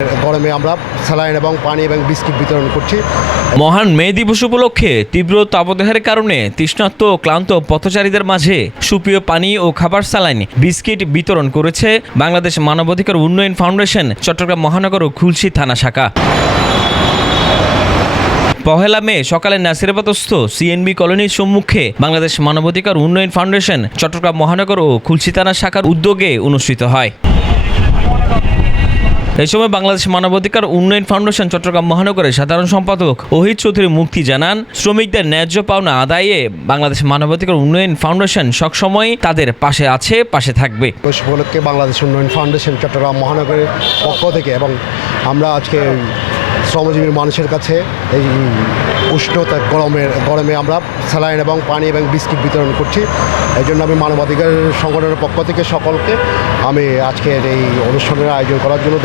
গরমে আমরা স্যালাইন এবং পানি এবং বিস্কিট বিতরণ করছি। মহান মে দিবস উপলক্ষে তীব্র তাপদাহের কারণে তৃষ্ণার্ত ও ক্লান্ত পথচারীদের মাঝে সুপ্রিয় পানি ও খাবার স্যালাইন বিস্কিট বিতরণ করেছে বাংলাদেশ মানবাধিকার উন্নয়ন ফাউন্ডেশন চট্টগ্রাম মহানগর ও খুলশী থানা শাখা। পহেলা মে সকালে নাসিরাবাদস্থ সিএনবি কলোনির সম্মুখে বাংলাদেশ মানবাধিকার উন্নয়ন ফাউন্ডেশন চট্টগ্রাম মহানগর ও খুলশী থানা শাখার উদ্যোগে অনুষ্ঠিত হয়। এই সময় বাংলাদেশ মানবাধিকার উন্নয়ন ফাউন্ডেশন চট্টগ্রাম মহানগরের সাধারণ সম্পাদক ওহিদ চৌধুরী মুক্তি জানান, শ্রমিকদের ন্যায্য পাওনা আদায়ে বাংলাদেশ মানবাধিকার উন্নয়ন ফাউন্ডেশন সবসময় তাদের পাশে আছে, পাশে থাকবে। উপলক্ষে বাংলাদেশ উন্নয়ন ফাউন্ডেশন চট্টগ্রাম মহানগরের পক্ষ থেকে এবং আমরা আজকে শ্রমজীবী মানুষের কাছে এই উষ্ণতা গরমে আমরা স্যালাইন এবং পানি এবং বিস্কিট বিতরণ করছি। এই জন্য আমি মানবাধিকার সংগঠনের পক্ষ থেকে সকলকে আমি আজকের এই অনুষ্ঠানের আয়োজন করার জন্য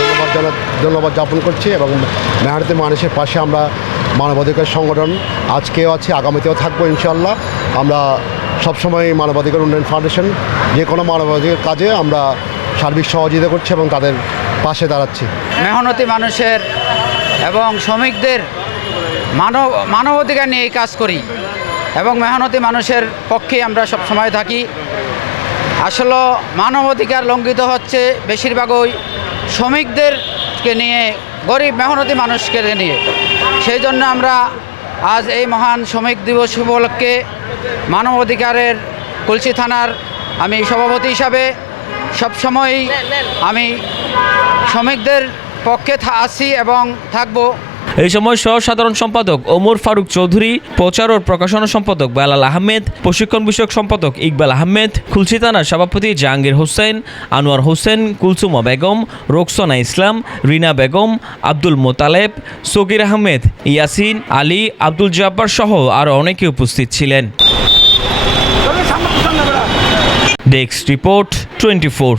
ধন্যবাদ জ্ঞাপন করছি এবং মেহনতি মানুষের পাশে আমরা মানবাধিকার সংগঠন আজকেও আছি, আগামীতেও থাকবো ইনশাআল্লাহ। আমরা সবসময় মানবাধিকার উন্নয়ন ফাউন্ডেশন যে কোনো মানবাধিকার কাজে আমরা সার্বিক সহযোগিতা করছি এবং তাদের পাশে দাঁড়াচ্ছি। মেহনতি মানুষের এবং শ্রমিকদের মানবাধিকার নিয়ে কাজ করি এবং মেহনতি মানুষের পক্ষে আমরা সব সময় থাকি। আসলে মানবাধিকার লঙ্ঘিত হচ্ছে বেশিরভাগই শ্রমিকদেরকে নিয়ে, গরিব মেহনতি মানুষকে নিয়ে। সেই জন্য আমরা আজ এই মহান শ্রমিক দিবস উপলক্ষে মানবাধিকারের খুলশী থানার আমি সভাপতি হিসাবে সবসময়ই আমি শ্রমিকদের পক্ষে আছি এবং থাকবো। এই সময় সহ সাধারণ সম্পাদক ওমর ফারুক চৌধুরী, প্রচার ও প্রকাশনা সম্পাদক বেলাল আহমেদ, প্রশিক্ষণ বিষয়ক সম্পাদক ইকবাল আহমেদ, খুলশী থানার সভাপতি জাহাঙ্গীর হোসেন, আনোয়ার হোসেন, কুলসুমা বেগম, রোকসানা ইসলাম, রিনা বেগম, আব্দুল মোতালেব, সগির আহমেদ, ইয়াসিন আলী, আব্দুল জব্বার সহ আরও অনেকে উপস্থিত ছিলেন। Desk report 24।